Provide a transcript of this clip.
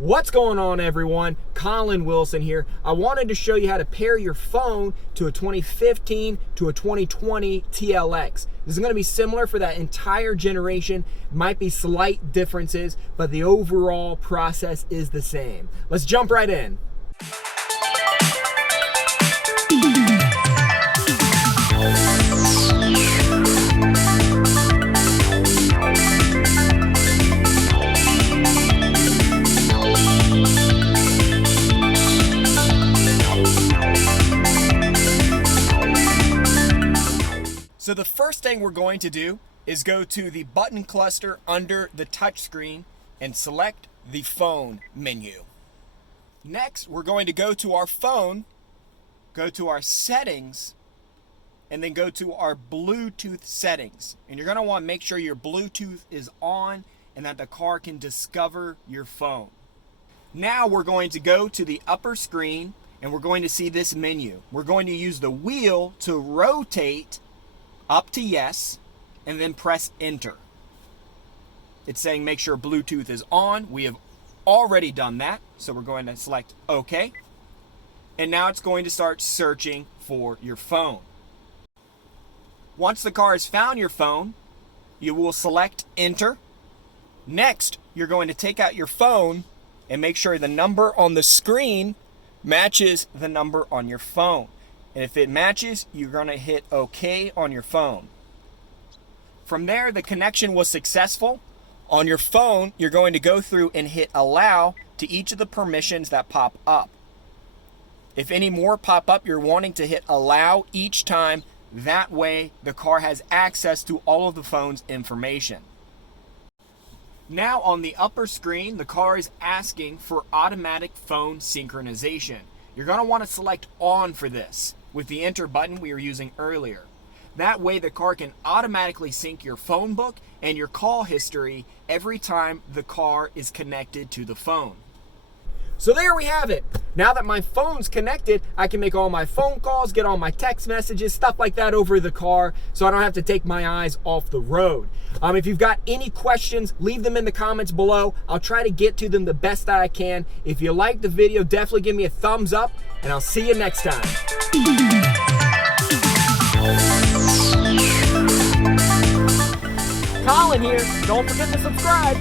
What's going on, everyone? Colin Wilson here. I wanted to show you how to pair your phone to a 2015 to a 2020 TLX. This is going to be similar for that entire generation. Might be slight differences, but the overall process is the same. Let's jump right in. So the first thing we're going to do is go to the button cluster under the touchscreen and select the phone menu. Next, we're going to go to our phone, go to our settings, and then go to our Bluetooth settings. And you're going to want to make sure your Bluetooth is on and that the car can discover your phone. Now we're going to go to the upper screen and we're going to see this menu. We're going to use the wheel to rotate up to yes, and then press enter. It's saying make sure Bluetooth is on. We have already done that, so we're going to select OK. And now it's going to start searching for your phone. Once the car has found your phone, you will select enter. Next, you're going to take out your phone and make sure the number on the screen matches the number on your phone. And if it matches, you're going to hit OK on your phone. From there, the connection was successful. On your phone, you're going to go through and hit allow to each of the permissions that pop up. If any more pop up, you're wanting to hit allow each time. That way, the car has access to all of the phone's information. Now on the upper screen, the car is asking for automatic phone synchronization. You're going to want to select on for this with the enter button we were using earlier. That way the car can automatically sync your phone book and your call history every time the car is connected to the phone. So there we have it. Now that my phone's connected, I can make all my phone calls, get all my text messages, stuff like that over the car, so I don't have to take my eyes off the road. If you've got any questions, leave them in the comments below. I'll try to get to them the best that I can. If you like the video, definitely give me a thumbs up, and I'll see you next time. Colin here. Don't forget to subscribe.